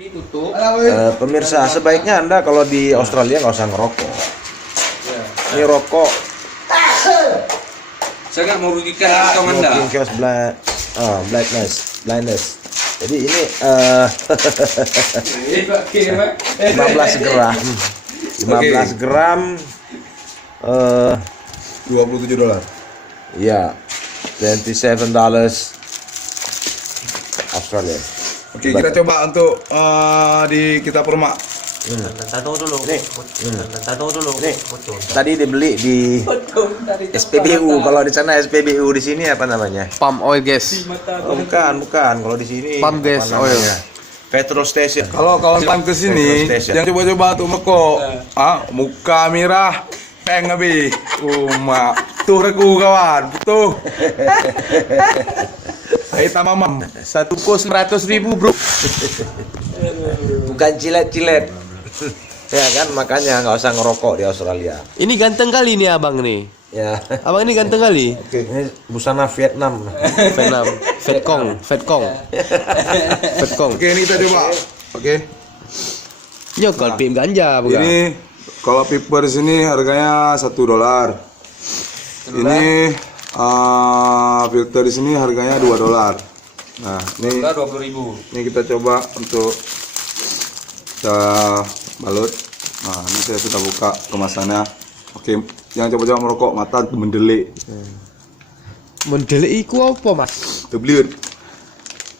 Ditutup. Pemirsa, sebaiknya Anda kalau di Australia nggak usah ngerokok. Ini rokok Saya nggak mau rugikan kantong Anda. smoking cause blindness. Jadi ini 15 gram. 15 gram 27 dolar. ya, $27 Australia. Oke, kita coba untuk di kita permak. Tahu dulu. Nih. Tahu dulu. Ini tadi dibeli di SPBU. Kalau di sana SPBU, di sini apa namanya? Palm oil gas. Oh, bukan. Kalau di sini Pump gas apa namanya? oil. Petrol station. Kalau kawan ke sini, Petrol station. jangan coba-coba tuh merokok. Muka merah, peng habis. Mak, tuh reku kawan, tuh. Saya tambah mam. Satu kos 100.000 bro. Bukan cilet-cilet. Ya kan, makanya nggak usah ngerokok di Australia. Ini ganteng kali nih abang nih. Ya. Abang ini ganteng kali. Oke, ini busana Vietnam. Vietnam. Vietcong. Oke, ini kita coba. Oke. Nyokol pim ganja bukan? Ini kalau piper di sini harganya $1. Ini filter di sini harganya $2. Nah, ini 20.000. ini kita coba untuk kita balut. Nah, ini saya sudah buka kemasannya. Oke, jangan coba-coba merokok, mata mendelik. Mendelik iku apa mas? Terbelut.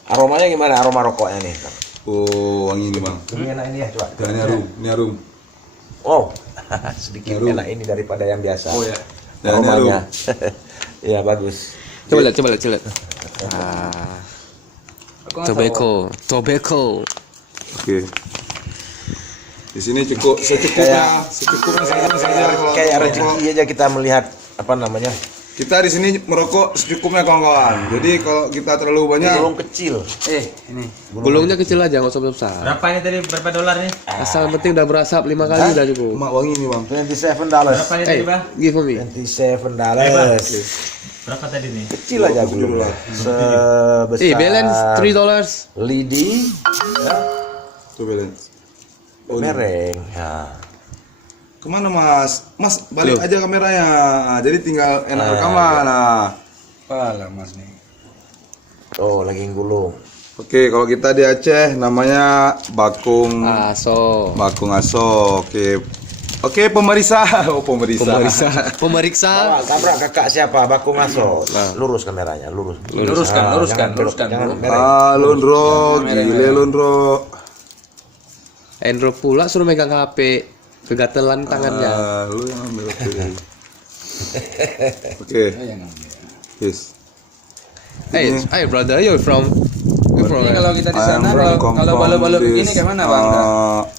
Aromanya gimana? Aroma rokoknya nih. Oh, wangi ini bang. Ini enak ini ya, coba. Dan ini harum. Oh, sedikit Harum. enak ini daripada yang biasa. Oh ya. Dan ini harum. Aromanya. Iya, bagus. Coba lihat. Tobacco. Oke. Di sini cukup secukupnya saja kalau Kayak merokok. rezeki aja kita melihat apa namanya? Kita di sini merokok secukupnya kawan-kawan. Jadi kalau kita terlalu banyak, Gulung kecil. Ini. Gulungnya kecil aja, nggak usah besar. Berapa ini tadi? Berapa dolar nih? Asal penting udah berasap 5 kali udah cukup. mak wangi nih bang. $27. Berapa ini tadi, Bang? Give for me. $27. Berapa tadi nih? Kecil aja gulungnya. Sebesar Balance $3. lidi Tuh balance. Oh, ini. mereng. Ya. Kemana mas? Mas balik aja kameranya. Jadi tinggal enak rekaman. Nah. Alah mas nih. Oh, lagi gulung. Oke, kalau kita di Aceh namanya bakung Aso. aso. Oke, pemeriksa. Oh, pemeriksa. Pemeriksa. Tabrak kakak siapa? Bakung Aso. Lurus kameranya, lurus. Luruskan. Jangan Bro. mereng. Lundro, gile Lundro. Andrew pula suruh megang HP. Kegatelan tangannya. Lu yang ambil Oke. Yes. Hey brother, you from? Ini kalau kita di I am sana from kalau balu-balu begini this, kayak mana bang?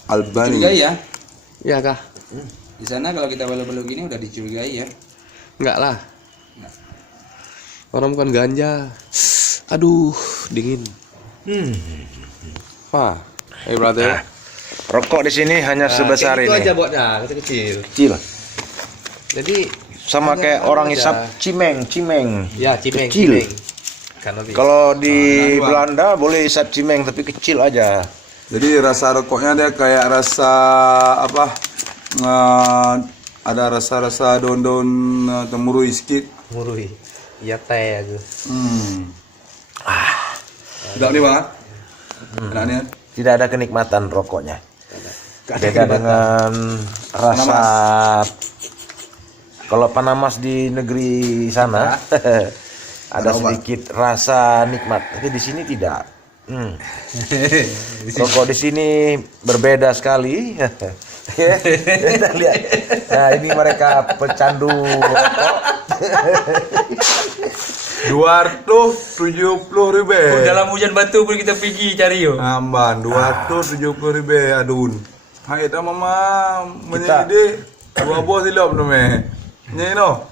Albania. Dicurigai ya? Ya kah? Di sana kalau kita balu-balu gini udah dicurigai ya? Enggak lah. Orang bukan ganja. Aduh, dingin. Wah, hey brother. Rokok di sini hanya sebesar itu ini. aja buatnya, kecil. Kecil. Jadi Sama hanya kayak anu orang aja. hisap cimeng. Ya, cimeng. Kecil. Karena Kalau di Belanda boleh hisap cimeng tapi kecil aja. Jadi rasa rokoknya dia kayak rasa apa? Ada rasa-rasa daun-daun temurui sedikit. murui. Iya teh aku. Tidak nih banget. Enak nih. Tidak ada kenikmatan rokoknya. Beda dengan rasa kalau Panamas di negeri sana ada sedikit rasa nikmat, tapi di sini tidak. Rokok di sini berbeda sekali. Ya, kita lihat. Nah, ini mereka pecandu rokok. 270.000. Dalam hujan batu pun kita pergi cari yo. Amban 270.000 adun. Hai dah mama menjadi dua buah silap tu meh. Nyai no.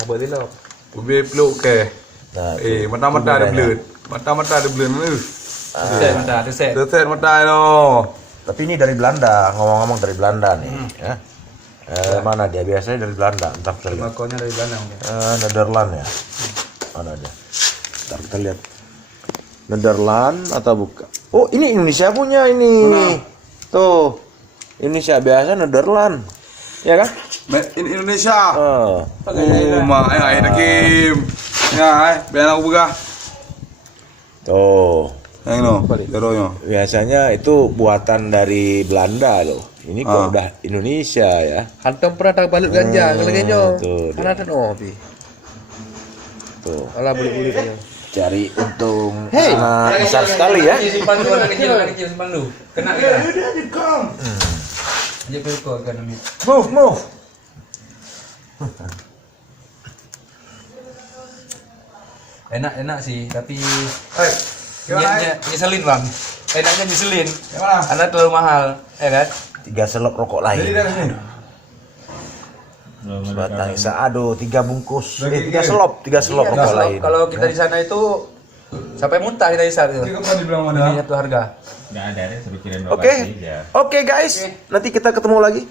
Apa dia lo? Ubi peluk ke. Nah, Mata-mata ada belut. Mata-mata ada belut. Ada set. Tetet mata no. tapi ini dari Belanda, ngomong-ngomong dari Belanda nih. Ya. Mana dia? Biasanya dari Belanda. Entah kita lihat. Bakonya dari Belanda mungkin. Nederland ya. Mana dia? Ntar kita lihat. Nederland atau bukan? Oh, ini Indonesia punya ini. Tuh. Indonesia biasa Nederland. Ya kan? Made in Indonesia. Oh. Ayo Kim. Ya, biar aku buka. Tuh. Yang no, teronya. Biasanya itu buatan dari Belanda loh. Ini kok udah Indonesia ya. Hantam pernah tak balik ganja kalau kayaknya. tuh dia. Karena ada pi. Tuh. Alah beli-beli dia. Cari untung besar sekali ya. Simpan dulu, anak kecil simpan dulu. Kena kita. Dia berikut kan namanya. Move. Enak sih, tapi nyeselin bang. Enaknya nyeselin. Karena terlalu mahal, ya kan? 3 selop rokok lain. Sebatang isa, aduh 3 bungkus. 3 selop rokok Iya, lain. kalau kita di sana itu sampai muntah kita di sana itu. Ini satu harga. Oke guys, nanti kita ketemu lagi.